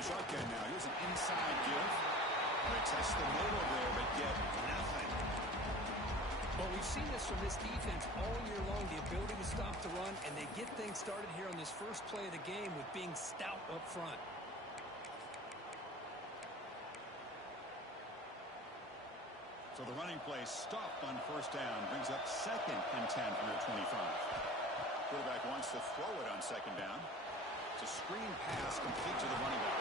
the shotgun now. Here's an inside give. They test the middle there, but get nothing. Well, we've seen this from this defense all year long, the ability to stop the run, and they get things started here on this first play of the game with being stout up front. So the running play stopped on first down, brings up 2nd and 10 from their 25. Quarterback wants to throw it on 2nd down. It's a screen pass complete to the running back.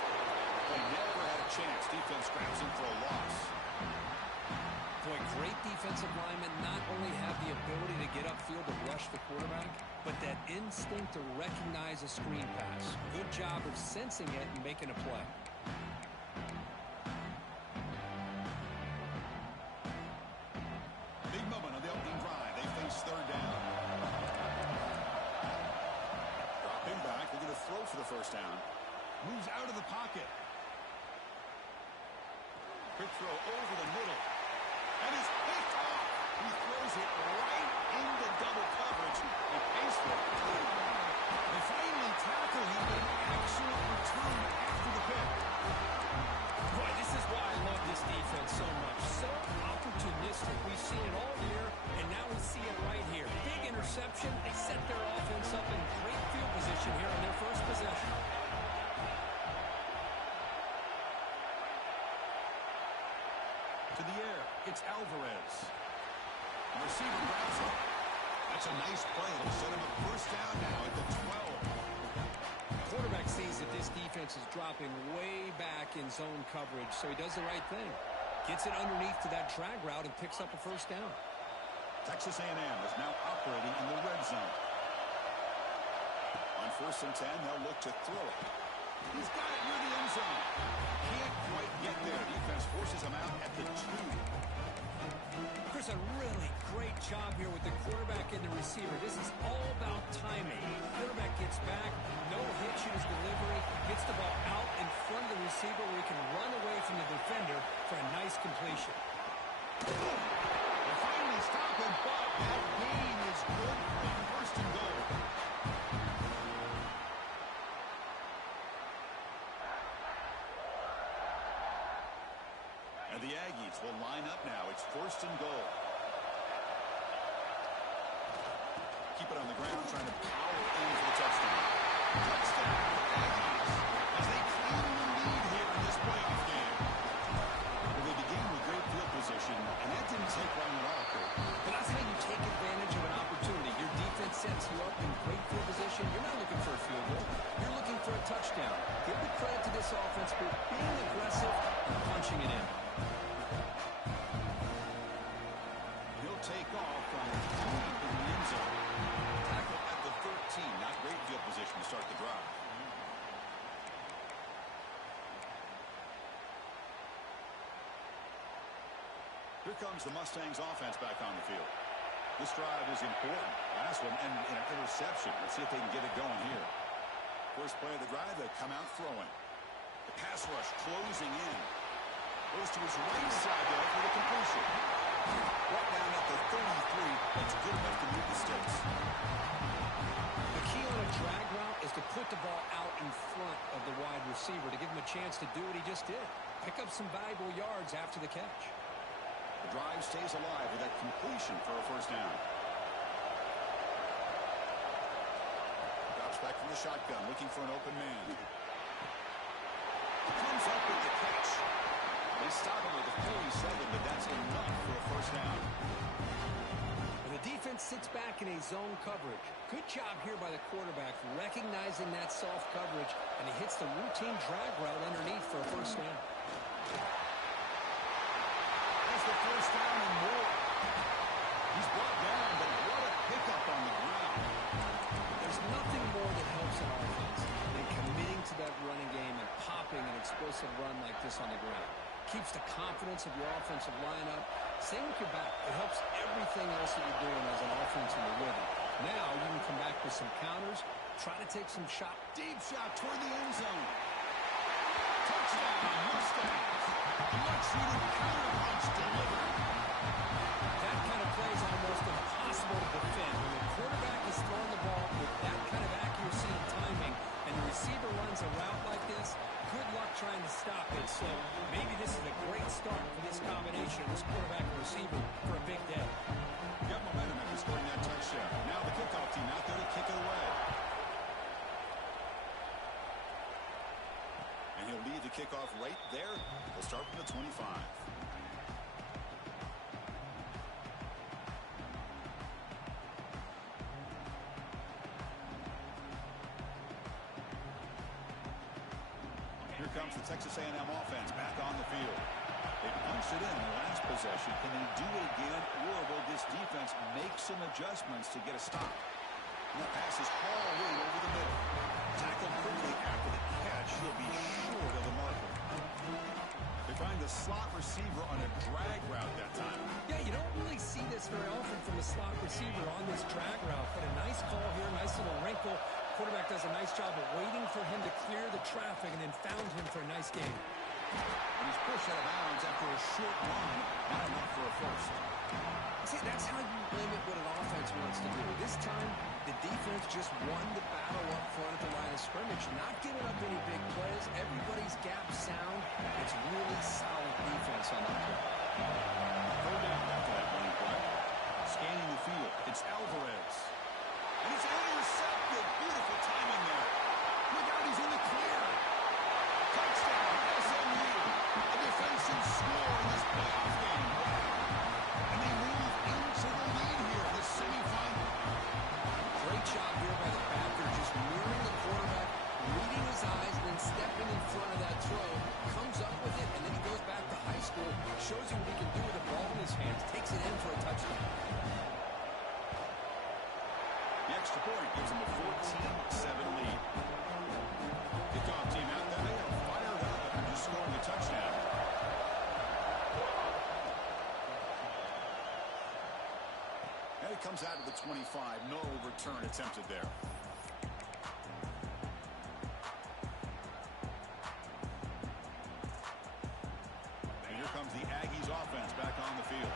They never had a chance. Defense grabs him for a loss. Boy, great defensive linemen not only have the ability to get upfield to rush the quarterback, but that instinct to recognize a screen pass. Good job of sensing it and making a play. Big moment on the opening drive. They face 3rd down. Dropping back. They're going to throw for the first down. Moves out of the pocket. Quick throw over the middle. And it's picked off. He throws it right into double coverage. He pays for it. They finally tackle him, but an excellent return after the pick. Boy, this is why I love this defense so much. So opportunistic. We've seen it all year, and now we see it right here. Big interception. They set their offense up in great field position here on their first possession. To the air, it's Alvarez. The receiver grabs him. That's a nice play. It'll set him up first down now at the 12. The quarterback sees that this defense is dropping way back in zone coverage, so he does the right thing. Gets it underneath to that drag route and picks up a first down. Texas A&M is now operating in the red zone. On 1st and 10, they'll look to throw it. He's got it near the end zone. Can't quite get there. Defense forces him out at the 2. Chris, a really great job here with the quarterback and the receiver. This is all about timing. Quarterback gets back, no hitch in his delivery, gets the ball out in front of the receiver where he can run away from the defender for a nice completion. They finally stop him, but that gain is good for 1st and goal. And the Aggies will line up now. It's 1st and goal. Keep it on the ground, trying to power in for the touchdown. Touchdown for Aggies as they claim the lead here in this playoff game. Well, they began with great field position, and that didn't take long at all, Kurt. But that's how you take advantage of an opportunity. Your defense sets you up in great field position. You're not looking for a field goal. You're looking for a touchdown. Give the credit to this offense for being aggressive and punching it in. He'll take off from deep in the end zone. Tackle at the 13. Not great field position to start the drive. Here comes the Mustangs offense back on the field. This drive is important. Last one and an interception. Let's see if they can get it going here. First play of the drive, they come out throwing. The pass rush closing in. Goes to his right side there for the completion. Brought down at the 33. That's good enough to move the sticks. The key on a drag route is to put the ball out in front of the wide receiver to give him a chance to do what he just did. Pick up some valuable yards after the catch. The drive stays alive with that completion for a first down. Drops back from the shotgun, looking for an open man. Comes up with the catch. They stop him with a 47, but that's enough for a first down. And the defense sits back in a zone coverage. Good job here by the quarterback, recognizing that soft coverage, and he hits the routine drag route underneath for a first down. That's the first down and more. He's brought down, but what a pickup on the ground. There's nothing more that helps an offense than committing to that running game and popping an explosive run like this on the ground. Keeps the confidence of your offensive lineup. Same with your back. It helps everything else that you're doing as an offense in the rhythm. Now you can come back with some counters, try to take some shot. Deep shot toward the end zone. Touchdown, Mustangs. Much-needed counter punch delivered. That kind of play is almost impossible to defend. When the quarterback is throwing the ball with that kind of accuracy and timing, and the receiver runs a route like this, good luck this quarterback and receiver for a big day. Got momentum after scoring that touchdown. Now the kickoff team out there to kick it away. And he'll lead the kickoff right there. They'll start from the 25. Here comes the Texas A&M offense back on the field. They punched it in the last possession. Can they do it again, or will this defense make some adjustments to get a stop? And that pass is hauled in over the middle. Tackled quickly after the catch. He'll be short of the marker. They find the slot receiver on a drag route that time. Yeah, you don't really see this very often from a slot receiver on this drag route, but a nice call here, nice little wrinkle. Quarterback does a nice job of waiting for him to clear the traffic and then found him for a nice game. And he's pushed out of bounds after a short run. Not enough for a first. See, that's how you limit what an offense wants to do. This time, the defense just won the battle up front at the line of scrimmage, not giving up any big plays. Everybody's gap sound. It's really solid defense on that play. Third down after that running play. Scanning the field. It's Alvarez. And it's intercepted. Beautiful timing there. Look out, he's in the clear. Touchdown, SMU. A defensive score in this playoff game. And they move into the lead here in the semifinal. Great job here by the backer, just mirroring the quarterback, reading his eyes, and then stepping in front of that throw. Comes up with it, and then he goes back to high school, shows you what he can do with the ball in his hands, takes it in for a touchdown. The extra point gives them a 14-7 lead. Kickoff team out there. They are fired up after just scoring a touchdown. And it comes out of the 25. No return attempted there. And here comes the Aggies offense back on the field.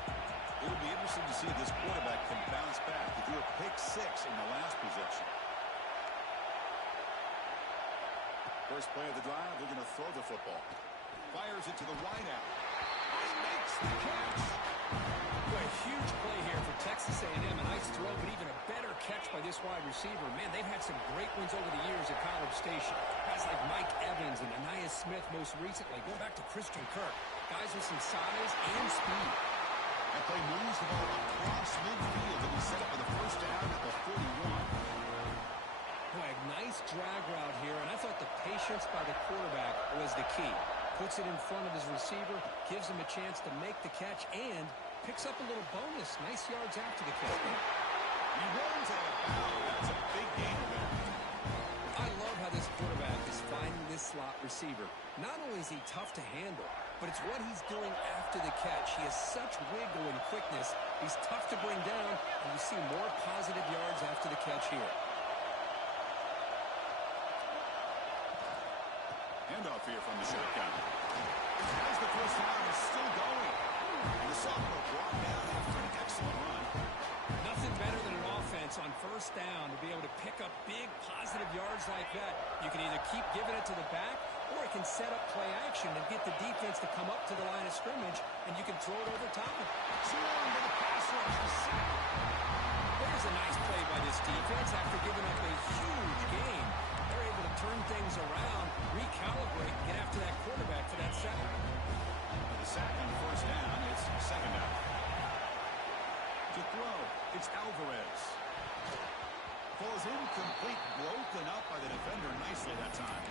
It'll be interesting to see if this quarterback can bounce back. He threw a pick six in the last possession. First play of the drive, they're going to throw the football. Fires it to the wideout. He makes the catch. Boy, a huge play here for Texas A&M. A nice throw, but even a better catch by this wide receiver. Man, they've had some great ones over the years at College Station. Guys like Mike Evans and Anais Smith most recently. Going back to Christian Kirk. Guys with some size and speed. That play moves the ball across midfield. It'll be set up for the first down at the 41. Boy, a nice drag route here, and I thought the patience by the quarterback was the key. Puts it in front of his receiver, gives him a chance to make the catch, and picks up a little bonus. Nice yards after the catch. He runs out of bounds. That's a big gain there. I love how this quarterback is finding this slot receiver. Not only is he tough to handle, but it's what he's doing after the catch. He has such wiggle and quickness. He's tough to bring down, and you see more positive yards after the catch here. Handoff here from the shotgun. As the first down is still going. And the sophomore brought down after an excellent run. Nothing better than an offense on first down to be able to pick up big positive yards like that. You can either keep giving it to the back, or it can set up play action and get the defense to come up to the line of scrimmage, and you can throw it over top of it. Swarm to the pass rush. The sack. There's a nice play by this defense after giving up a huge gain. They're able to turn things around, recalibrate, and get after that quarterback for that sack. The sack on the first down. It's second down. To throw, it's Alvarez. Falls incomplete, broken up by the defender nicely that time.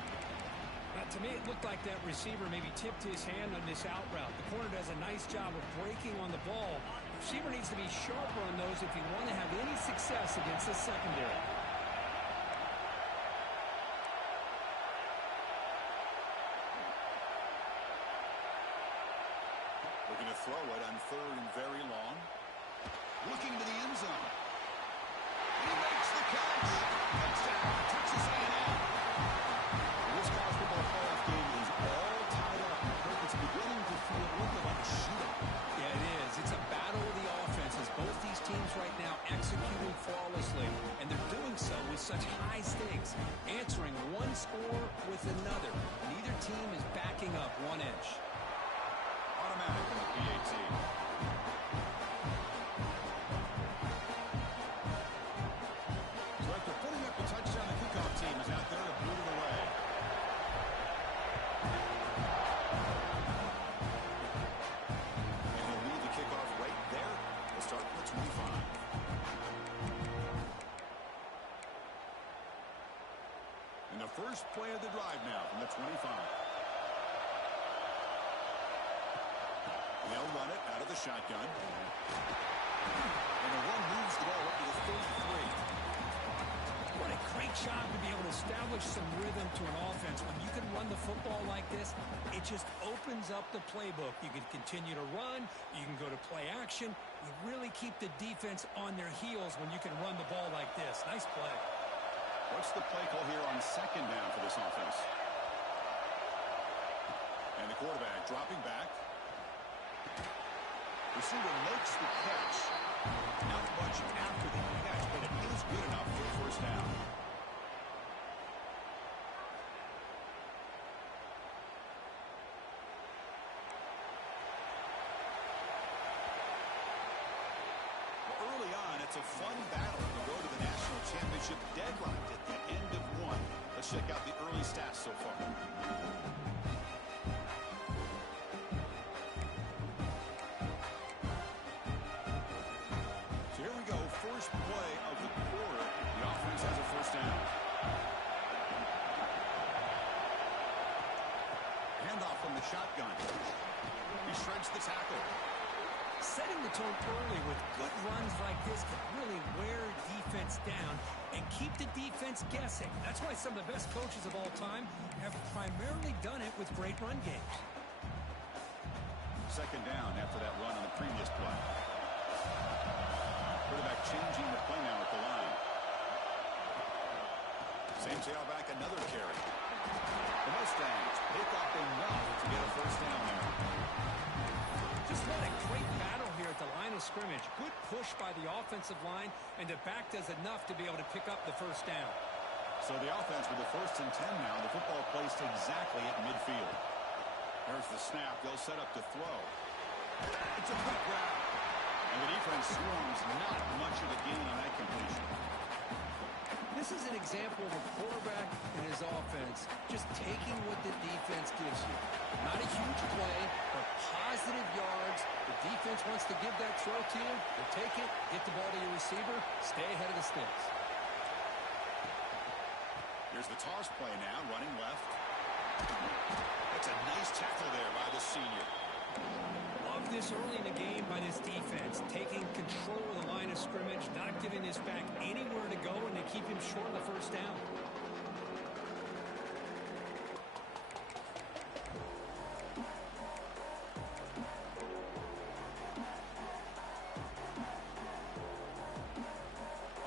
To me, it looked like that receiver maybe tipped his hand on this out route. The corner does a nice job of breaking on the ball. The receiver needs to be sharper on those if you want to have any success against this secondary. Looking to throw it on third and very long. Looking to the end zone. And he makes the catch. Touchdown, Texas A&M. This college football playoff game is all tied up. It's beginning to feel a little bit like a shootout. Yeah, it is. It's a battle of the offenses. Both these teams right now executing flawlessly, and they're doing so with such high stakes, answering one score with another. Neither team is backing up one inch. Automatic in the PAT. First play of the drive now from the 25. They'll run it out of the shotgun. And the run moves the ball up to the 33. What a great job to be able to establish some rhythm to an offense. When you can run the football like this, it just opens up the playbook. You can continue to run. You can go to play action. You really keep the defense on their heels when you can run the ball like this. Nice play. What's the play call here on second down for this offense? And the quarterback dropping back. Receiver makes the catch. Not much after the catch, but it is good enough for a first down. Well, early on, it's a fun battle to go to the national championship deadline at the end of one. Let's check out the early stats so far. First play of the quarter, the offense has a first down. Handoff from the shotgun. He shreds the tackle. Setting the tone early with good runs like this can really wear defense down and keep the defense guessing. That's why some of the best coaches of all time have primarily done it with great run games. Second down after that run on the previous play. Quarterback changing the play now at the line. Same tailback, another carry. The Mustangs pick up enough to get a first down there. Just what a great battle here at the line of scrimmage. Good push by the offensive line, and the back does enough to be able to pick up the first down. So the offense with the 1st and 10 now. The football placed exactly at midfield. There's the snap. They'll set up to throw. It's a quick grab. And the defense swarms, not much of a gain on that completion. This is an example of a quarterback and his offense just taking what the defense gives you. Not a huge play, but positive yards. The defense wants to give that throw to you. You take it, get the ball to your receiver, stay ahead of the sticks. Here's the toss play now, running left. That's a nice tackle there by the senior. Love this early in the game by this defense, taking control of the line of scrimmage, not giving this back anywhere to go, and to keep him short of the first down.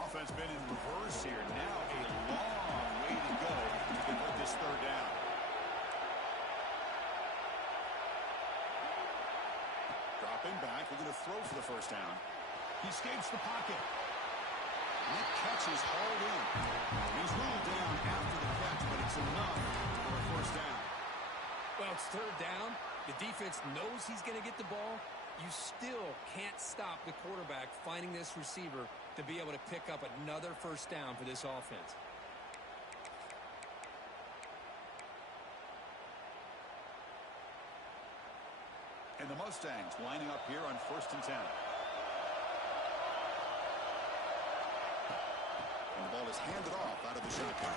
Offense been in reverse here. Now a long way to go to convert this third down. Dropping back, we're going to throw for the first down. He escapes the pocket. And that catch is hauled in. He's ruled down after the catch, but it's enough for a first down. Well, it's third down. The defense knows he's going to get the ball. You still can't stop the quarterback finding this receiver to be able to pick up another first down for this offense. And the Mustangs lining up here on 1st and 10. And the ball is handed off out of the shotgun.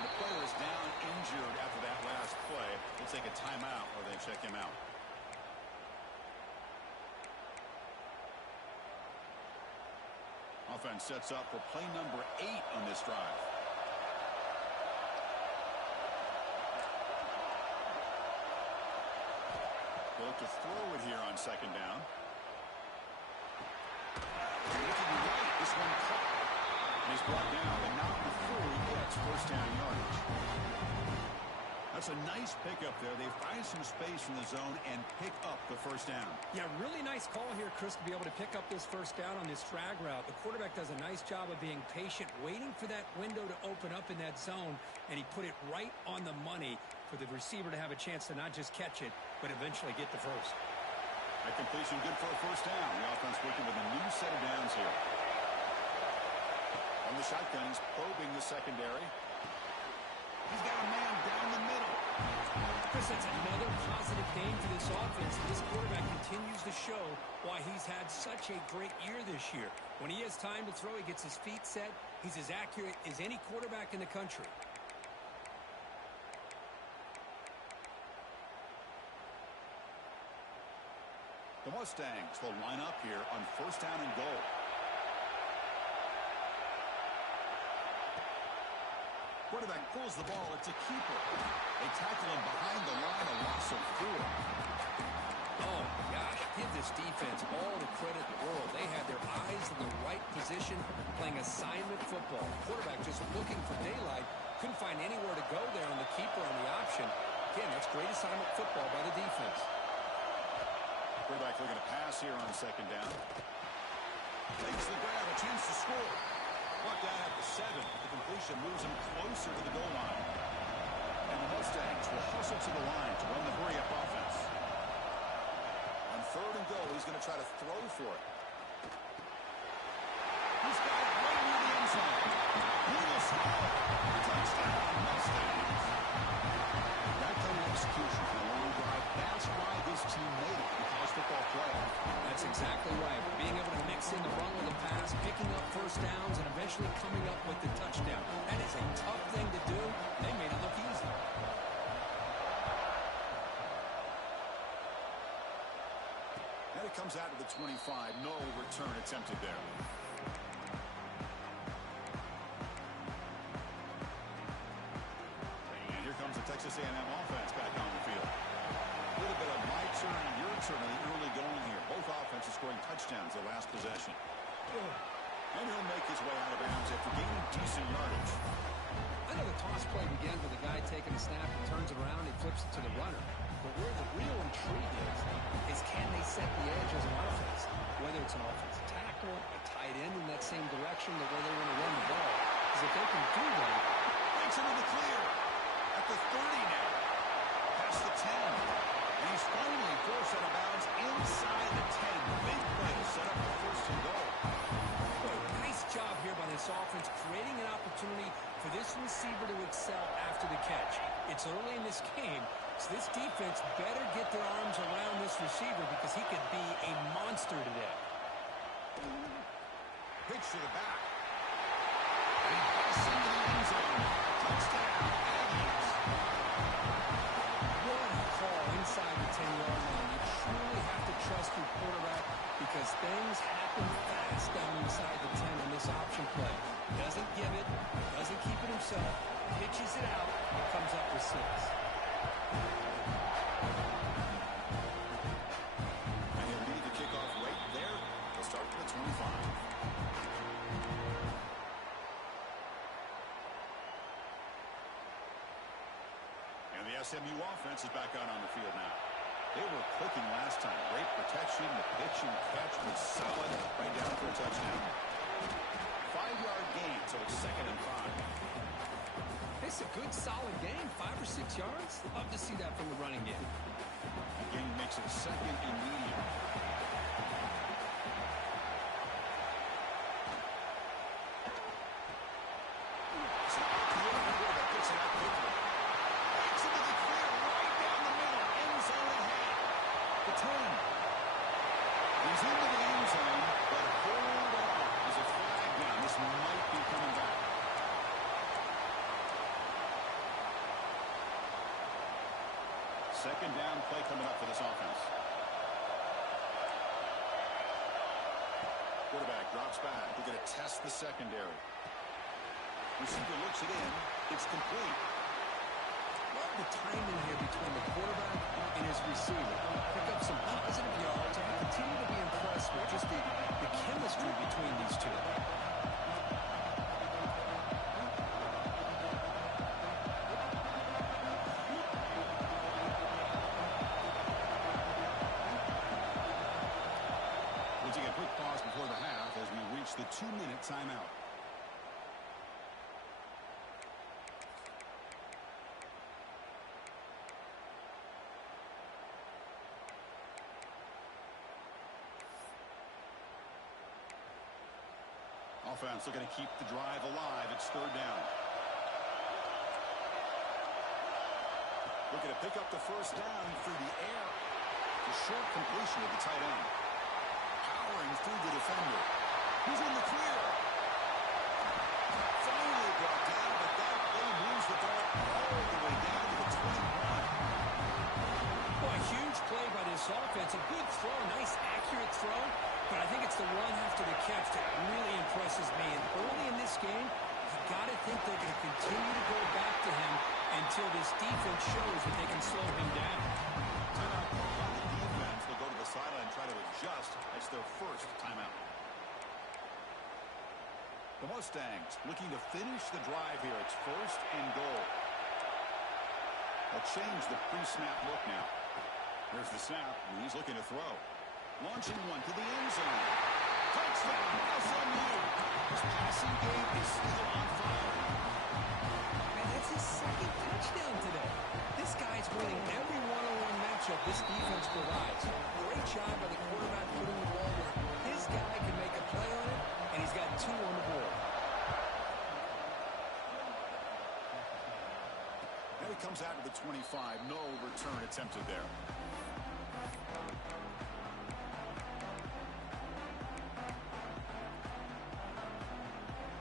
The player is down injured after that last play. They'll take a timeout or they check him out. Offense sets up for play number 8 on this drive. They'll look to throw it here on second down. Looking right, this one caught. And he's brought down, but not before he gets first down yardage. That's a nice pickup there. They find some space in the zone and pick up the first down. Yeah, really nice call here, Chris, to be able to pick up this first down on this drag route. The quarterback does a nice job of being patient, waiting for that window to open up in that zone, and he put it right on the money for the receiver to have a chance to not just catch it, but eventually get the first. That completion good for a first down. The offense working with a new set of downs here. On the shotgun, he's probing the secondary. He's got a man down the middle. Chris, that's another positive game for this offense. This quarterback continues to show why he's had such a great year this year. When he has time to throw, he gets his feet set. He's as accurate as any quarterback in the country. The Mustangs will line up here on first down and goal. Quarterback pulls the ball. It's a keeper. They tackle him behind the line, a loss of 4. Oh, gosh, give this defense all the credit in the world. They had their eyes in the right position, playing assignment football. Quarterback just looking for daylight. Couldn't find anywhere to go there on the keeper on the option. Again, that's great assignment football by the defense. Quarterback looking to pass here on second down. Takes the grab, a chance to score. Brought down at the 7. The completion moves him closer to the goal line. And the Mustangs will hustle to the line to run the hurry-up offense. On third and goal, he's going to try to throw for it. He's got it right near the end zone. He will score. Touchdown, Mustangs. That kind of execution for the long drive, that's why this team made it in college football play. That's exactly right. Being able to mix in the run with the pass, picking up first downs, and eventually coming up with the touchdown. That is a tough thing to do. They made it look easy. And it comes out to the 25. No return attempted there. And here comes the Texas A&M offense back on the field. A little bit of my turn and your turn in the early going here. Both offenses scoring touchdowns their last possession. And he'll make his way out of bounds after gaining decent yardage. I know the toss play begins with a guy taking a snap and turns it around and flips it to the runner. But where the real intrigue is can they set the edge as an offense? Whether it's an offensive tackle, a tight end in that same direction, the way they want to run the ball. Because if they can do that, breaks into the clear. At the 30 now. Past the 10. And he's finally forced out of bounds inside the 10. Big play to set up the first and goal. Nice job here by this offense, creating an opportunity for this receiver to excel after the catch. It's early in this game, so this defense better get their arms around this receiver because he could be a monster today. Pitch to the back. And he busts into the end zone. Touchdown, Aggies. What a call inside the 10-yard line. You truly have to trust your quarterback because things happen fast down inside the 10 on this option play. Doesn't give it, doesn't keep it himself, pitches it out, and comes up with 6. And he'll lead the kickoff right there. They'll start with the 25. And the SMU offense is back out on the field now. They were clicking last time. Great protection. The pitch and catch was solid. Right down for a touchdown. 5-yard gain, so it's 2nd and 5. It's a good, solid game. 5 or 6 yards. Love to see that from the running game. Gain makes it 2nd and medium. He's into the end zone, but hold on. There's a flag down. This might be coming back. Second down play coming up for this offense. Quarterback drops back. They're going to test the secondary. Receiver looks it in. It's complete. Love the timing here between the quarterback and his receiver. Pick up some positive yards and continue to be impressed with just the chemistry between these two. We'll take a quick pause before the half as we reach the 2-minute timeout. Offense looking to keep the drive alive. It's 3rd down. Looking to pick up the first down through the air. The short completion of the tight end. Powering through the defender. He's in the clear. Finally brought down, but that play moves the ball all the way down to the 21. Boy, a huge play by this offense. A good throw. Nice the run after the catch that really impresses me. And early in this game, you got to think they're going to continue to go back to him until this defense shows that they can slow him down. Timeout called by the defense. They'll go to the sideline and try to adjust. It's their first timeout. The Mustangs looking to finish the drive here. It's first and goal. They'll change the pre-snap look now. Here's the snap, and he's looking to throw. Launching one to the end zone. Touchdown, SMU. His passing game is still on fire. Man, that's his second touchdown today. This guy's winning every one-on-one matchup this defense provides. Great job by the quarterback putting the ball where his guy can make a play on it, and he's got 2 on the board. Now he comes out to the 25. No return attempted there.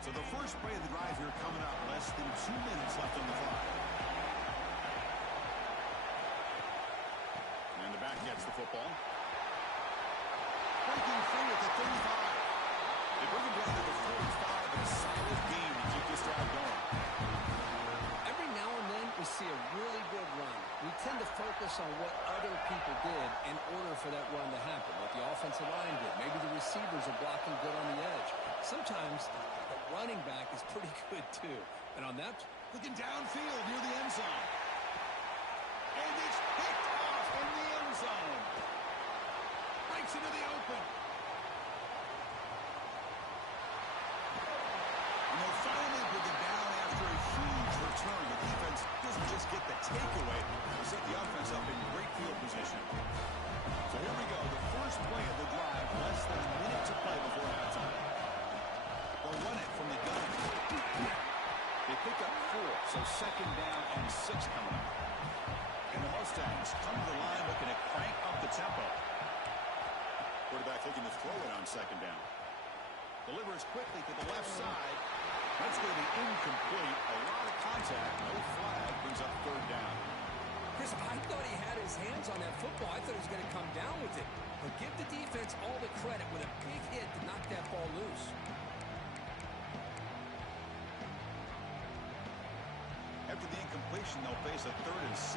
So the first play of the drive here coming up. Less than 2 minutes left on the clock. And the back gets the football. Breaking free at the 35. They bring him down to the 45. And a solid game to keep this drive going. Every now and then we see a really good run. We tend to focus on what other people did in order for that run to happen, what the offensive line did. Maybe the receivers are blocking good on the edge. Sometimes the running back is pretty good too. And on that, looking downfield near the end zone. And it's picked off in the end zone. Breaks into the open. And they'll finally bring it down after a huge return. The defense doesn't just get the takeaway. They set the offense up in great field position. So here we go. The first play of the drive. Less than a minute to play before halftime. They'll run it from the gun. They pick up 4, so second down and 6 coming up. And the Mustangs come to the line looking to crank up the tempo. Quarterback looking to throw it on second down. Delivers quickly to the left side. That's going to be incomplete. A lot of contact. No flag. Brings up third down. Chris, I thought he had his hands on that football. I thought he was going to come down with it. But give the defense all the credit with a big hit to knock that ball loose. After the incompletion, they'll face a 3rd and 6.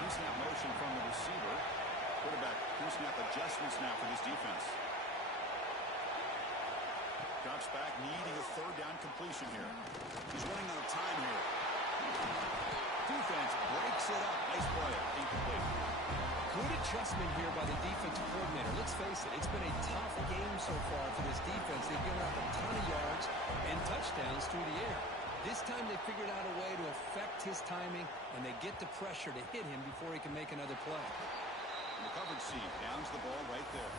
Pre-snap motion from the receiver. Quarterback pre-snap adjustments now for this defense. Drops back, needing a 3rd down completion here. He's running out of time here. Defense breaks it up. Nice play. Incomplete. Good adjustment here by the defensive coordinator. Let's face it, it's been a tough game so far for this defense. They've given up a ton of yards and touchdowns through the air. This time they figured out a way to affect his timing, and they get the pressure to hit him before he can make another play. And the coverage seam downs the ball right there.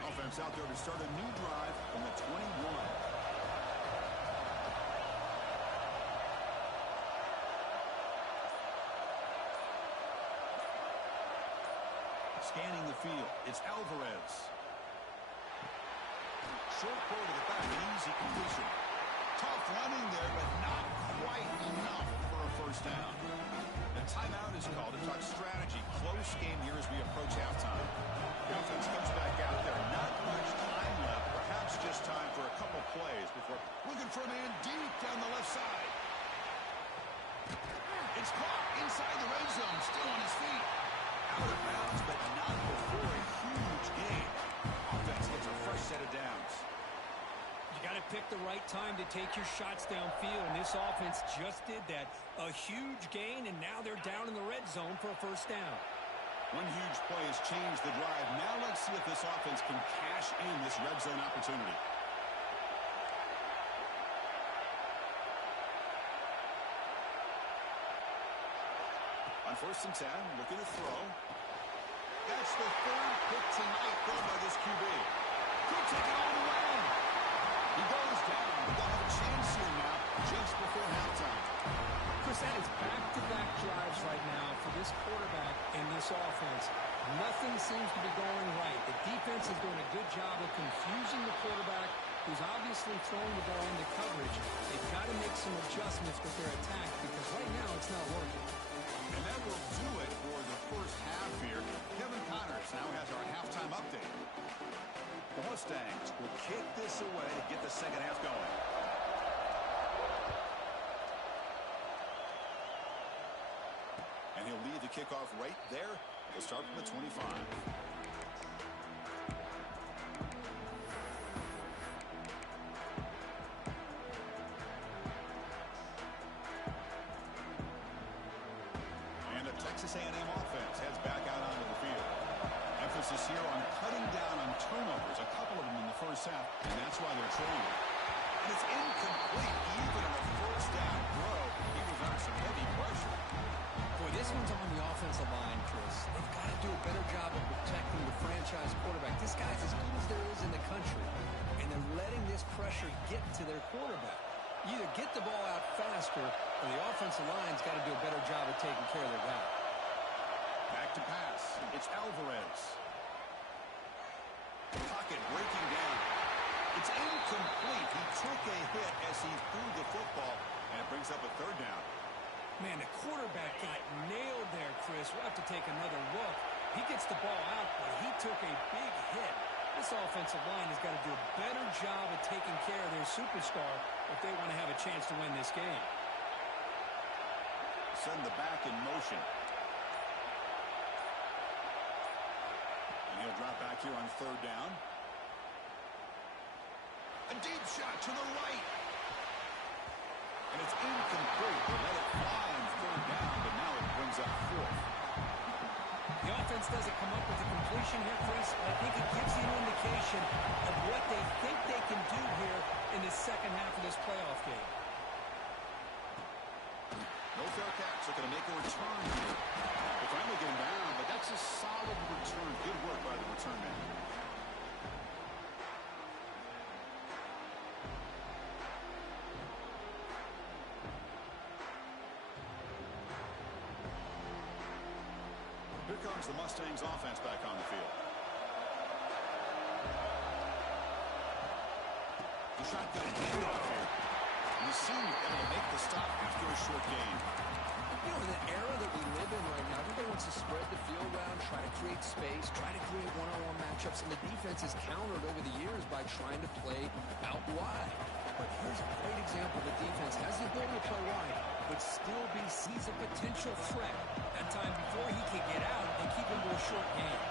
Offense out there to start a new drive from the 21. Scanning the field, it's Alvarez. Short throw to the back, an easy completion. Tough running there, but not quite enough for a first down. The timeout is called to talk strategy. Close game here as we approach halftime. The offense comes back out there. Not much time left. Perhaps just time for a couple plays before looking for a man deep down the left side. It's caught inside the red zone, still on his feet. Out of bounds, but not before a huge gain. Offense gets a fresh set of downs. You got to pick the right time to take your shots downfield, and this offense just did that. A huge gain, and now they're down in the red zone for a first down. One huge play has changed the drive. Now let's see if this offense can cash in this red zone opportunity. On 1st and 10, looking to throw. That's the 3rd pick tonight thrown by this QB. Could take it all the way. He goes down, but they'll have a chance here now just before halftime. Chris, that is back-to-back drives right now for this quarterback and this offense. Nothing seems to be going right. The defense is doing a good job of confusing the quarterback, who's obviously throwing the ball into coverage. They've got to make some adjustments with their attack because right now it's not working. And that will do it for the first half here. Kevin Connors now has our halftime update. The Mustangs will kick this away to get the second half going. And he'll lead the kickoff right there. He'll start from the 25. And the Texas A&M offense heads back out onto the field. Emphasis here on cutting down on turnovers, a couple of them in the first half, and that's why they're trailing. And it's incomplete even on a first down throw. He was under some heavy pressure. Boy, this one's on the offensive line, Chris. They've got to do a better job of protecting the franchise quarterback. This guy's as good as there is in the country, and they're letting this pressure get to their quarterback. You either get the ball out faster, or the offensive line's got to do a better job of taking care of their guy. Back to pass. It's Alvarez. Pocket breaking down. It's incomplete. He took a hit as he threw the football, and it brings up a third down. Man, the quarterback got nailed there, Chris. We'll have to take another look. He gets the ball out, but he took a big hit. This offensive line has got to do a better job of taking care of their superstar if they want to have a chance to win this game. Send the back in motion. And he'll drop back here on third down. A deep shot to the right. And it's incomplete. They let it fly on third down, but now it brings up fourth. The offense doesn't come up with a completion here, Chris. I think it gives you an indication of what they think they can do here in the second half of this playoff game. No fair catch. They're going to make a return here. They finally get him down, but that's a solid return. Good work by the return man. Here comes the Mustangs offense back on the field. The shotgun handoff here. And the senior able to make the stop after a short gain. You know, in the era that we live in right now, everybody wants to spread the field around, try to create space, try to create one-on-one matchups, and the defense is countered over the years by trying to play out wide. But here's a great example of a defense has the ability to play wide, but still sees a potential threat. That time before he can get out, they keep him to a short game.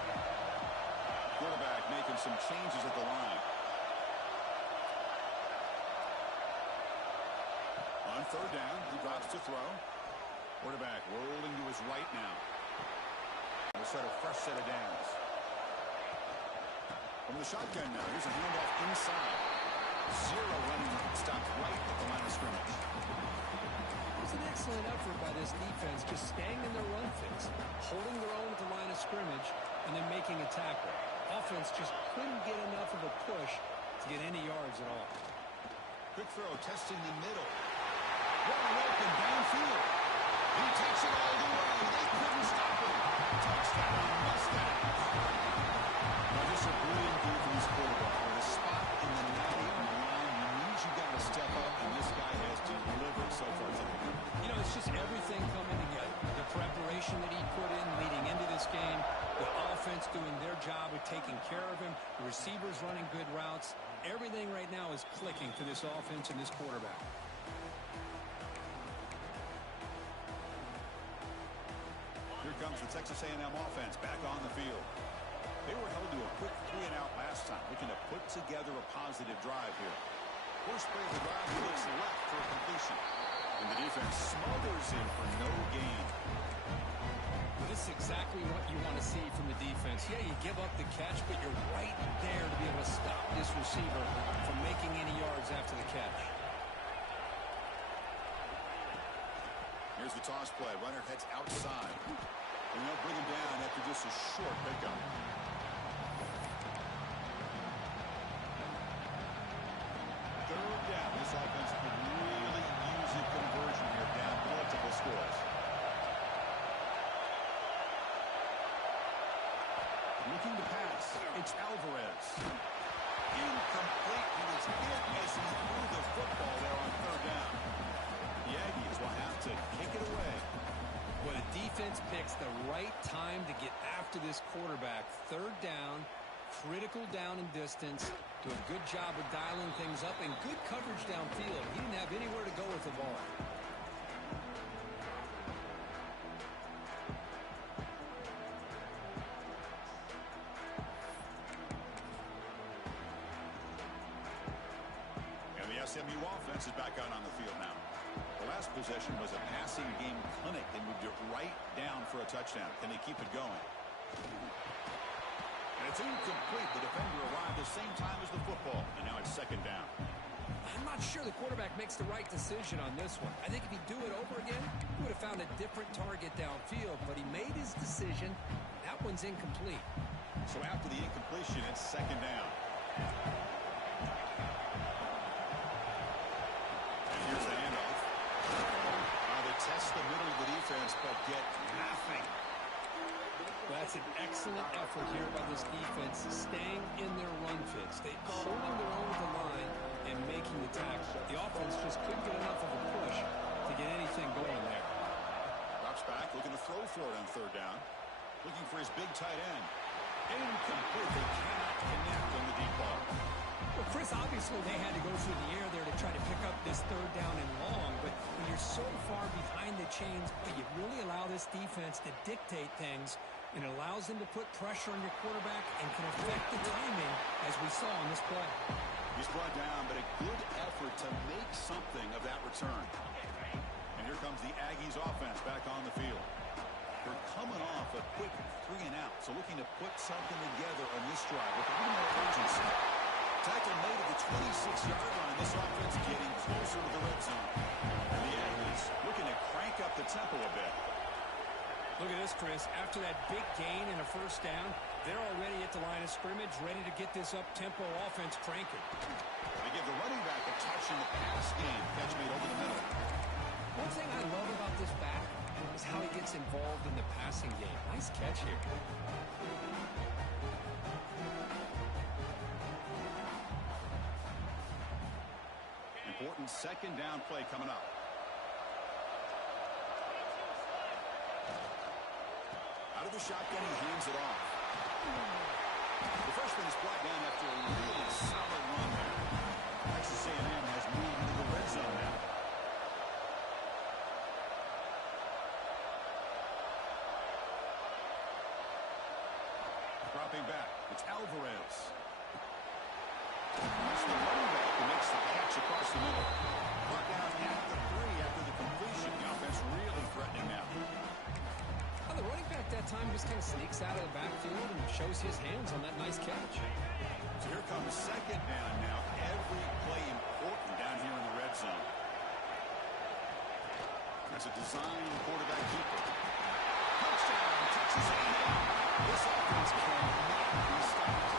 Quarterback making some changes at the line. On third down, he drops to throw. Quarterback rolling to his right now. We'll set a fresh set of downs. From the shotgun now, here's a handoff inside. Zero running room, stopped right at the line of scrimmage. It was an excellent effort by this defense, just staying in their run fits, holding their own at the line of scrimmage, and then making a tackle. Offense just couldn't get enough of a push to get any yards at all. Quick throw, testing the middle. Wide open downfield. He takes it all the way. They couldn't stop him. Touchdown, Mustangs. Now, just a brilliant move from this quarterback. With a spot in the 9-8 line, you means you got to step up, and this guy has delivered so far today. You know, it's just everything coming together. The preparation that he put in leading into this game, the offense doing their job of taking care of him, the receivers running good routes. Everything right now is clicking for this offense and this quarterback. Here comes the Texas A&M offense back on the field. They were held to a quick 3-and-out last time, looking to put together a positive drive here. First play of the drive, he looks left for a completion. And the defense smothers him for no gain. This is exactly what you want to see from the defense. Yeah, you give up the catch, but you're right there to be able to stop this receiver from making any yards after the catch. Here's the toss play. Runner heads outside. And they'll bring him down after just a short pickup. Third down. This offense could really use a conversion here, down multiple scores. It's Alvarez. Incomplete. He was hit as he threw the football there on third down. The Aggies will have to kick it away. Well, the defense picks the right time to get after this quarterback. Third down, critical down and distance. Do a good job of dialing things up and good coverage downfield. He didn't have anywhere to go with the ball. And the SMU offense is back out on the field now. The last possession was a passing game clinic. They moved it right down for a touchdown. Can they keep it going? And it's incomplete. The defender arrived the same time as the football. And now it's second down. I'm not sure the quarterback makes the right decision on this one. I think if he'd do it over again, he would have found a different target downfield. But he made his decision. That one's incomplete. So after the incompletion, it's second down. And here's the handoff. They test the middle of the defense, but get nothing. That's an excellent effort here by this defense, staying in their run fits. They're holding their own at the line and making the tackle. The offense just couldn't get enough of a push to get anything going there. Drops back, looking to throw for it on third down. Looking for his big tight end. Incomplete. They cannot connect on the deep ball. Well, Chris, obviously they had to go through the air there to try to pick up this third down and long, but when you're so far behind the chains, you really allow this defense to dictate things, and it allows them to put pressure on your quarterback and can affect the timing, as we saw on this play. He's brought down, but a good effort to make something of that return. And here comes the Aggies offense back on the field. They're coming off a quick 3 and out, so looking to put something together on this drive with a little more urgency. Tackle made at the 26-yard line. This offense getting closer to the red zone. And the Aggies looking to crank up the tempo a bit. Look at this, Chris. After that big gain and a first down, they're already at the line of scrimmage, ready to get this up-tempo offense cranking. They give the running back a touch in the pass game. Catch made over the middle. One thing I love about this back is how he gets involved in the passing game. Nice catch here. Important second down play coming up. Out of the shotgun, he hands it off. The freshman is brought down after a really solid run there. Texas A&M has moved into the red zone now. Dropping back, it's Alvarez. It's the running back who makes the catch across the middle. Brought down at the 3 after the completion. The offense really threatening now. The running back that time just kind of sneaks out of the backfield and shows his hands on that nice catch. So here comes second down now. Every play important down here in the red zone. That's a design quarterback keeper. Touchdown, Texas A&M. This offense cannot be stopped.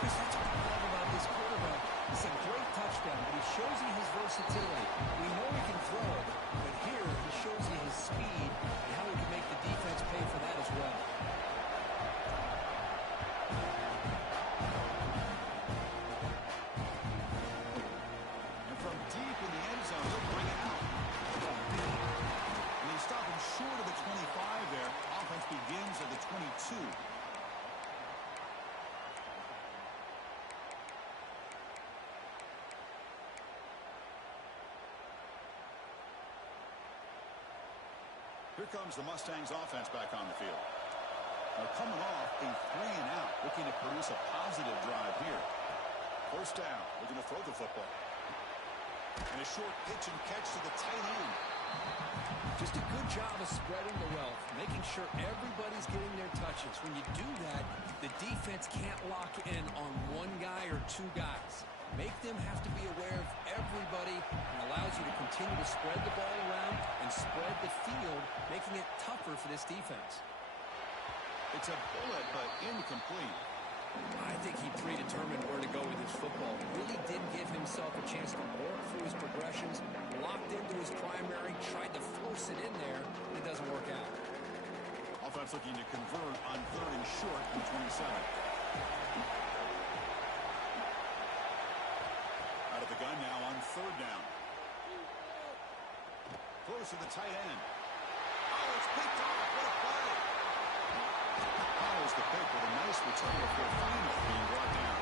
Chris, that's what I love about this quarterback. It's a great touchdown, but he shows you his versatility. We know he can throw it, but here he shows you his speed and how he can make the defense pay for that as well. And from deep in the end zone, he'll bring it out. And they stop him short of the 25 there. Offense begins at the 22. Here comes the Mustangs offense back on the field. They're coming off a 3 and out, looking to produce a positive drive here. First down, looking to throw the football. And a short pitch and catch to the tight end. Just a good job of spreading the wealth, making sure everybody's getting their touches. When you do that, the defense can't lock in on one guy or 2 guys. Make them have to be aware of everybody and allows you to continue to spread the ball around and spread the field, making it tougher for this defense. It's a bullet, but incomplete. I think he predetermined where to go with his football. Really did give himself a chance to work through his progressions, locked into his primary, tried to force it in there, and it doesn't work out. Offense looking to convert on 3rd and short from 27. Out of the gun now on third down. Close to the tight end. Oh, it's picked off. What a play. Follows the pick with a nice return before finally being brought down.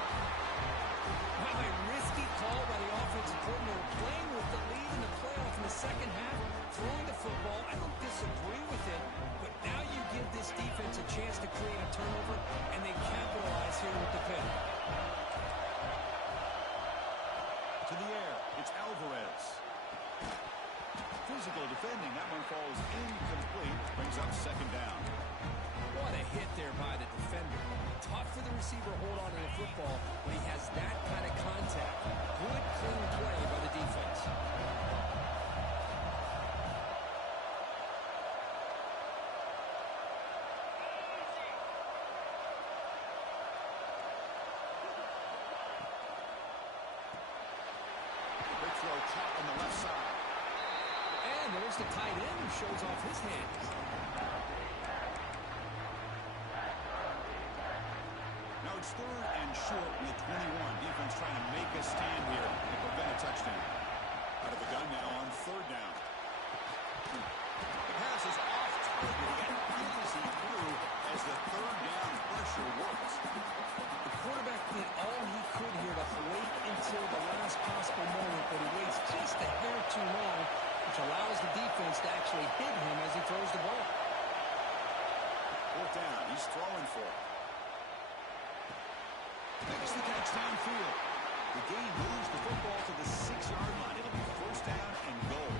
Wow, a risky call by the offensive coordinator, playing with the lead in the playoff in the second half, throwing the football. I don't disagree with it, but now you give this defense a chance to create a turnover, and they capitalize here with the pick. To the air, it's Alvarez. Physical defending, that one falls incomplete, brings up second down. What a hit there by the defender. Tough for the receiver to hold on to the football when he has that kind of contact. Good, clean play by the defense. Big throw caught on the left side. And there's the tight end who shows off his hands. Now it's third and short in the 21. Defense trying to make a stand here and prevent a touchdown. Out of the gun now on third down. The pass is off target. He got easy through as the third down pressure works. The quarterback did all he could here to wait until the last possible moment, but he waits just a hair too long, which allows the defense to actually hit him as he throws the ball. Fourth down. He's throwing for it. Makes the catch downfield. The game moves the football to the 6-yard line. It'll be first down and goal.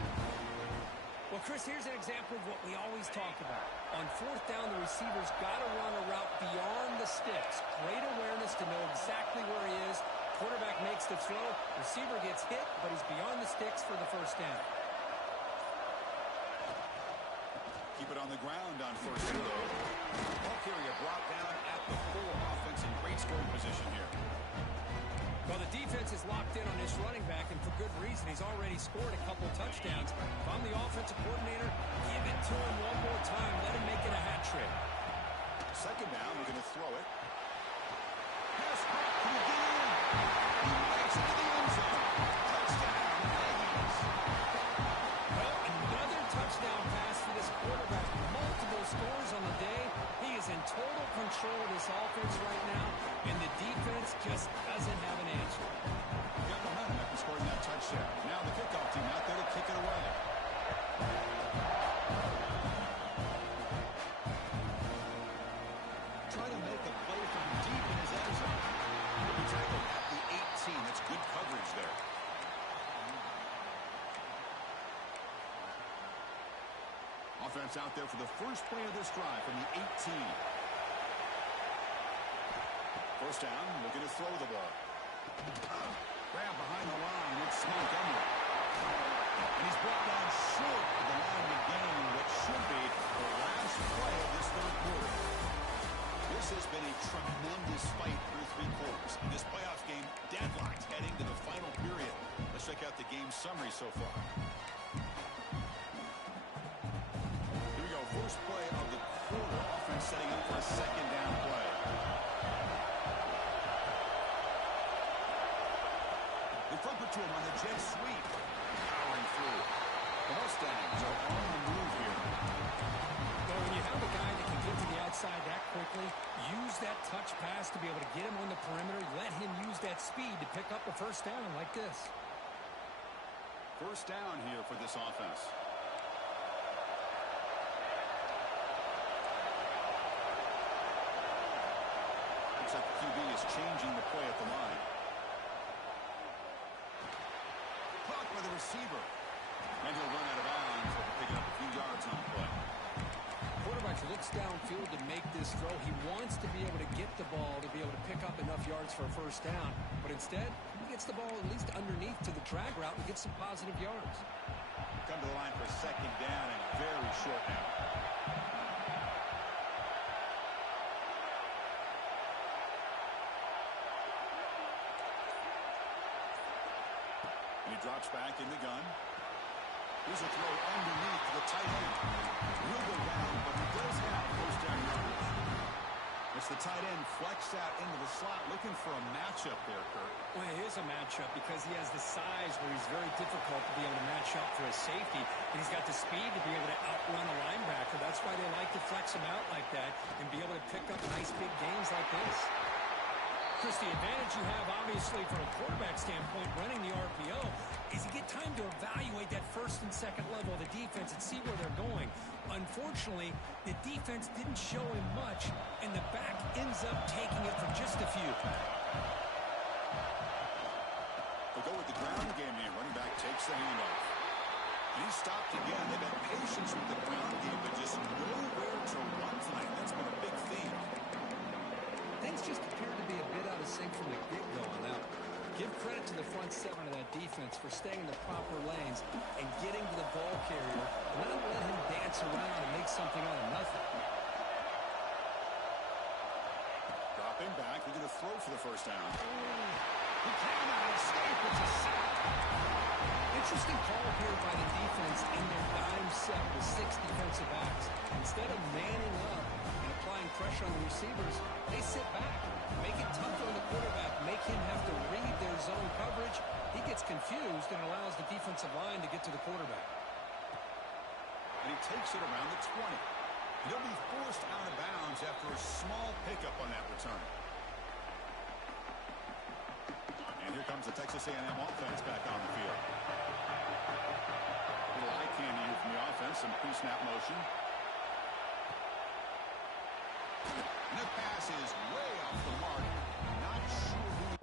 Well, Chris, here's an example of what we always talk about. On fourth down, the receiver's got to run a route beyond the sticks. Great awareness to know exactly where he is. Quarterback makes the throw. Receiver gets hit, but he's beyond the sticks for the first down. Keep it on the ground on first and goal. Ball carrier brought down at the 4. Offense in great scoring position here. Well, the defense is locked in on this running back, and for good reason. He's already scored a couple touchdowns. If I'm the offensive coordinator, give it to him one more time. Let him make it a hat trick. Second down, we're going to throw it. Pass caught. Can he get in? He makes it to the end zone. Touchdown, Aggies. Well, another touchdown pass for this quarterback. Multiple scores on the day. He is in total control of this offense right now, and the defense just doesn't have an answer. Got momentum after scoring that touchdown. Now the kickoff team out there to kick it away. Trying to make a play from deep in his end zone. He'll be tackled at the 18. That's good coverage there. Offense out there for the first play of this drive from the 18. First down, looking to throw the ball. Grab behind the line, it's Montgomery. And he's brought down short of the line to gain what should be the last play of this third quarter. This has been a tremendous fight through 3 quarters. In this playoff game, deadlocked heading to the final period. Let's check out the game summary so far. First play of the quarter. Offense setting up for a second down play. They flip it to him on the jet sweep. Powering through. The Mustangs are on the move here. Well, when you have a guy that can get to the outside that quickly, use that touch pass to be able to get him on the perimeter, let him use that speed to pick up a first down like this. First down here for this offense. Looks like the QB is changing the play at the line. Caught by the receiver. And he'll run out of bounds after picking up a few yards on the play. Quarterback looks downfield to make this throw. He wants to be able to get the ball to be able to pick up enough yards for a first down. But instead, he gets the ball at least underneath to the drag route and gets some positive yards. Come to the line for second down and very short now. And he drops back in the gun. Here's a throw underneath the tight end. He'll go down, but he does have first down yardage. It's the tight end flexed out into the slot, looking for a matchup there, Kurt. Well, it is a matchup because he has the size where he's very difficult to be able to match up for his safety, and he's got the speed to be able to outrun a linebacker. That's why they like to flex him out like that and be able to pick up nice big gains like this. Chris, the advantage you have, obviously, from a quarterback standpoint, running the RPO, is you get time to evaluate that first and second level of the defense and see where they're going. Unfortunately, the defense didn't show him much, and the back ends up taking it for just a few. They go with the ground game here. Running back takes the handoff. And he's stopped again. They've had patience with the ground game, but just nowhere to run tonight. That's been a big theme. Things just appear to be a bit out of sync from the get-go on that. Give credit to the front seven of that defense for staying in the proper lanes and getting to the ball carrier, not let him dance around and make something out of nothing. Dropping back, they're going to throw for the first down. He cannot escape. It's a sack. Interesting call here by the defense in their dime set with 6 defensive backs. Instead of manning up and applying pressure on the receivers, they sit back, make it tougher on the quarterback, make him have to read their zone coverage. He gets confused and allows the defensive line to get to the quarterback. And he takes it around the 20. He'll be forced out of bounds after a small pickup on that return. And here comes the Texas A&M offense back on the field. Little eye candy here from the offense, some pre-snap motion. And the pass is way off the mark. Not sure who...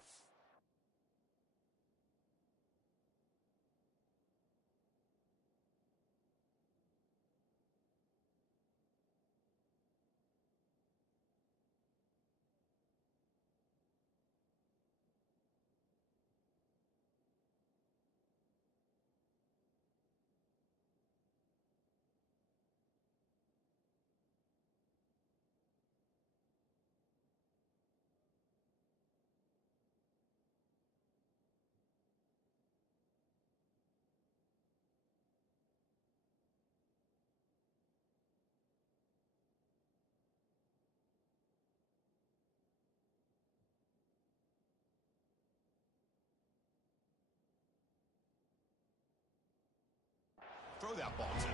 Throw that ball to.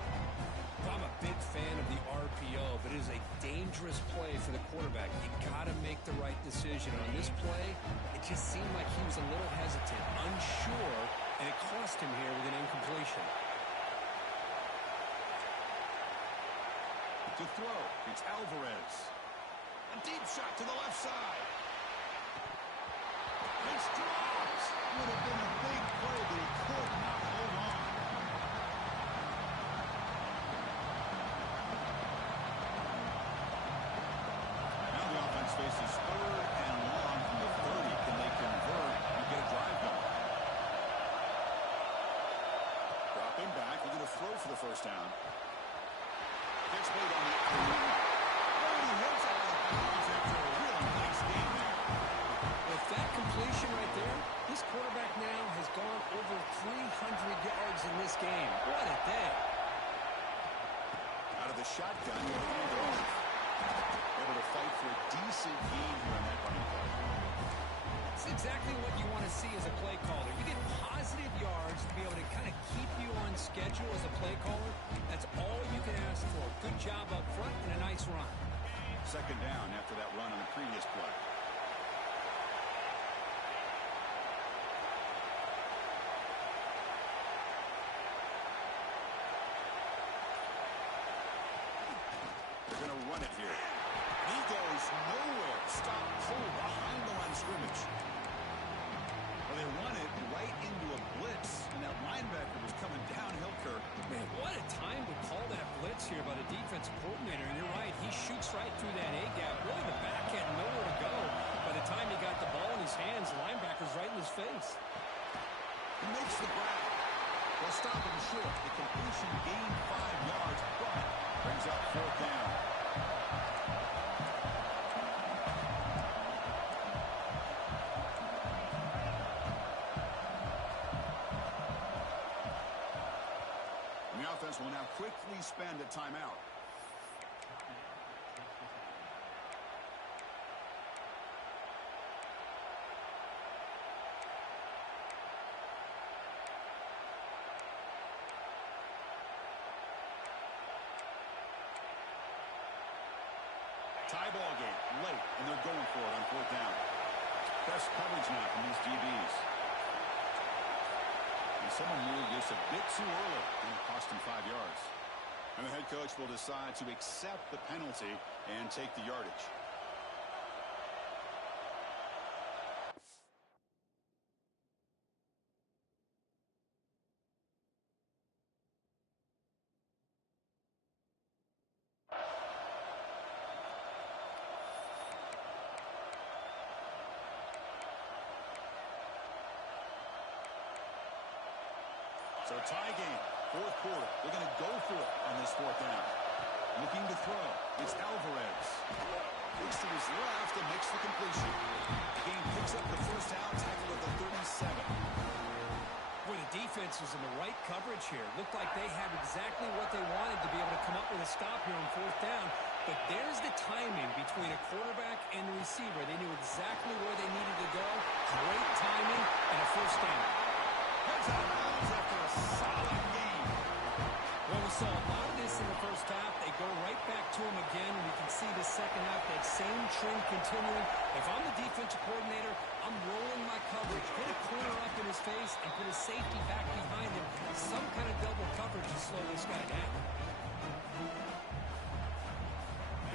I'm a big fan of the RPO, but it is a dangerous play for the quarterback. You got to make the right decision. On this play, it just seemed like he was a little hesitant, unsure, and it cost him here with an incompletion. To throw, it's Alvarez. A deep shot to the left side. It's dropped. Would have been a big play, but he could not hold on. Faces third and long from the 30. Can they convert and get a drive going? Dropping back. They're going to throw for the first down. Gets played on the outside. Oh, he hits out of bounds after a real nice game there. With that completion right there, this quarterback now has gone over 300 yards in this game. What a day. Out of the shotgun, he'll hand it off. Able to fight for a decent gain here on that running play. That's exactly what you want to see as a play caller. You get positive yards to be able to kind of keep you on schedule as a play caller. That's all you can ask for. Good job up front and a nice run. Second down after that run on the previous play. They're going to run it here. He goes nowhere. Stop cold behind the line of scrimmage. Well, they run it right into a blitz, and that linebacker was coming downhill, Kirk. Man, what a time to call that blitz here by the defensive coordinator. And you're right, he shoots right through that A-gap. Really, the back had nowhere to go. By the time he got the ball in his hands, the linebacker's right in his face. He makes the grab. They'll stop him short. The completion gained 5 yards, but brings up fourth down. And the offense will now quickly spend a timeout. Tie ball game late, and they're going for it on fourth down. Press coverage now from these DBs. And someone moved this a bit too early, and it cost him 5 yards. And the head coach will decide to accept the penalty and take the yardage. So tie game, fourth quarter. They're going to go for it on this fourth down. Looking to throw. It's Alvarez. Looks to his left and makes the completion. The game picks up the first down, tackle at the 37. Boy, the defense was in the right coverage here. Looked like they had exactly what they wanted to be able to come up with a stop here on fourth down. But there's the timing between a quarterback and the receiver. They knew exactly where they needed to go. Great timing and a first down. Heads out of bounds after a solid game. Well, we saw a lot of this in the first half. They go right back to him again, and we can see the second half, that same trend continuing. If I'm the defensive coordinator, I'm rolling my coverage, put a corner up in his face, and put a safety back behind him. Some kind of double coverage to slow this guy down.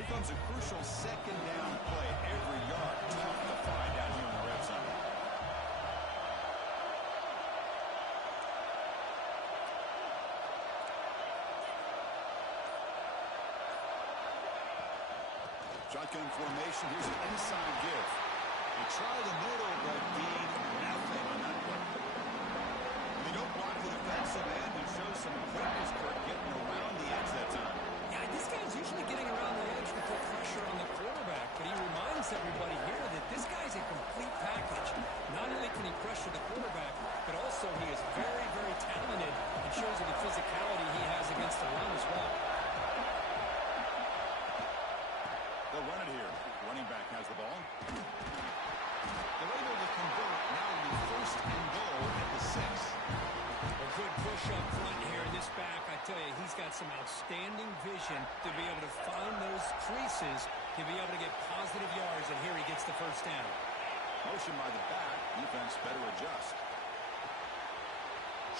Here comes a crucial second down play. Every yard tough to find down here in the red zone. Shotgun formation. Here's an inside give. They try the middle, but gain nothing on that play. They don't block the defensive end and show some quickness, Kurt, getting around the edge that time. Yeah, this guy's usually getting around the edge with the pressure on the quarterback, but he reminds everybody here that this guy's a complete package. Not only can he pressure the quarterback, but also he is very, very talented and shows you the physicality he has against the run as well. They'll run it here. Running back has the ball. They're able to convert. Now it'll be first and goal at the 6. A good push up front here. This back, I tell you, he's got some outstanding vision to be able to find those creases, to be able to get positive yards, and here he gets the first down. Motion by the back. Defense better adjust.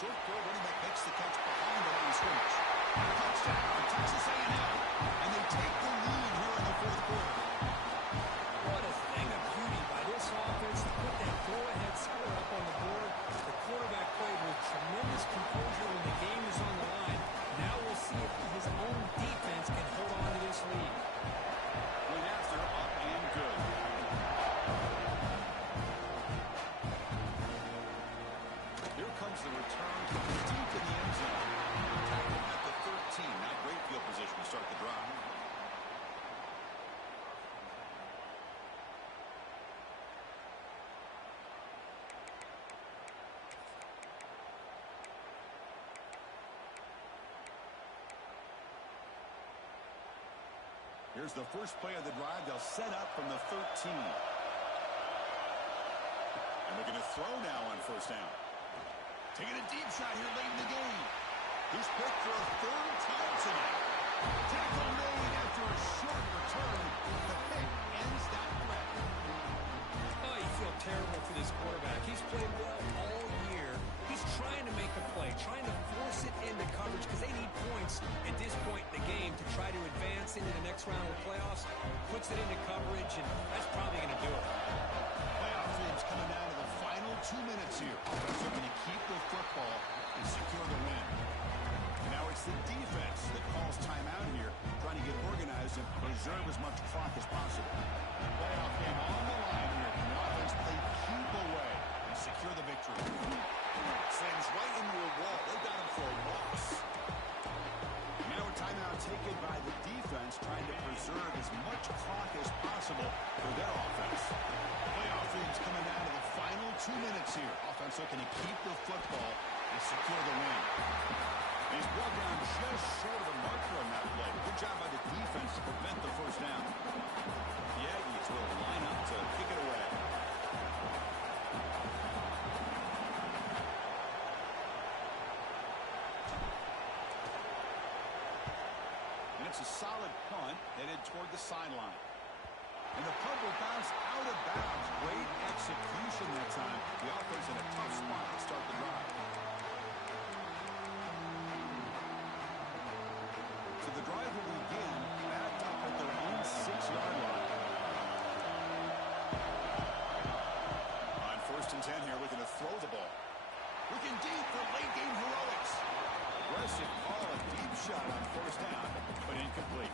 Short throw, running back makes the catch behind the line of scrimmage. Touchdown for Texas A&M, and they take the lead here in the fourth quarter. What a thing of beauty by this offense to put that go-ahead score up on the board. The quarterback played with tremendous composure when the game is on the line. Now we'll see if his own defense can hold on to this lead. Going after, up and good. Here comes the return deep in the end zone. Tackle at the 13. Not great field position to start the drive. Here's the first play of the drive. They'll set up from the 13. And they're going to throw now on first down. Taking a deep shot here late in the game. He's picked for a third time tonight. Tackle made after a short return. The pick ends that threat. Oh, you feel terrible for this quarterback. He's played well all year. He's trying to make a play, trying to force it into coverage because they need points at this point in the game to try to advance into the next round of the playoffs. Puts it into coverage, and that's probably going to do it. Playoff teams coming down to the final 2 minutes here. Offense looking to keep the football and secure the win. And now it's the defense that calls timeout here, trying to get organized and preserve as much clock as possible. Playoff game on the line here. And the offense play keep away and secure the victory. Slams right into a wall. They got him for a loss. Now a timeout taken by the defense, trying to preserve as much clock as possible for their offense. Playoff teams coming down to the final 2 minutes here. Offense looking to keep the football and secure the win. And he's brought down just short of a marker on that play. Good job by the defense to prevent the first down. The Aggies will line up to kick it away. And it's a solid punt headed toward the sideline. And the punt will bounce out of bounds. Great execution that time. The offense in a tough spot to start the drive. So the drive will begin backed up at their own 6-yard line. On 1st and 10 here, looking to throw the ball. Looking deep for late game heroics. Aggressive call, a deep shot on 1st down, but incomplete.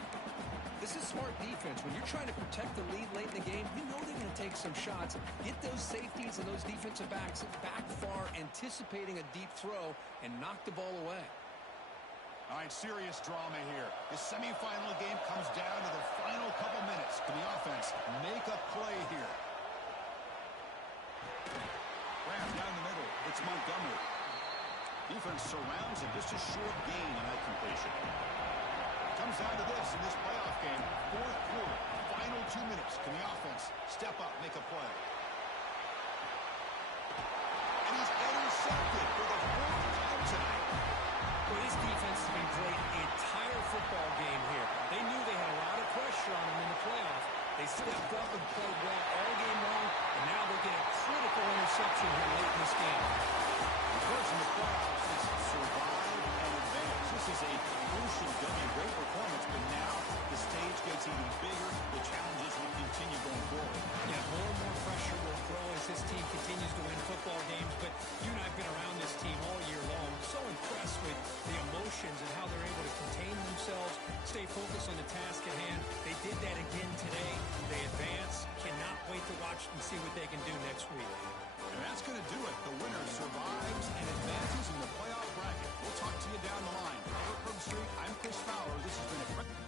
This is smart defense. When you're trying to protect the lead late in the game, you know they're going to take some shots. Get those safeties and those defensive backs back far, anticipating a deep throw, and knock the ball away. All right, serious drama here. The semifinal game comes down to the final couple minutes. Can the offense make a play here? Graham down the middle. It's Montgomery. Defense surrounds him. Just a short gain on that completion. Comes down to this in this playoff game. 4th quarter, final 2 minutes. Can the offense step up, make a play? And he's intercepted for the 4th time tonight. Well, this defense has been great the entire football game here. They knew they had a lot of pressure on them in the playoffs. They stepped up and played well all game long, and now they get a critical interception here late in this game. The first in the playoffs is survive and advance. This is a crucial W. Great performance, but now the stage gets even bigger. The challenges will continue going forward. Yeah, more and more pressure will grow as this team continues to win football games, but you and I have been around this team all year long. So impressed with the emotions and how they're able to contain themselves, stay focused on the task at hand. They did that again today. They advance. Cannot wait to watch and see what they can do next week. And that's going to do it. The winner survives and advances in the playoff bracket. We'll talk to you down the line. For Street, I'm Chris Fowler. This has been a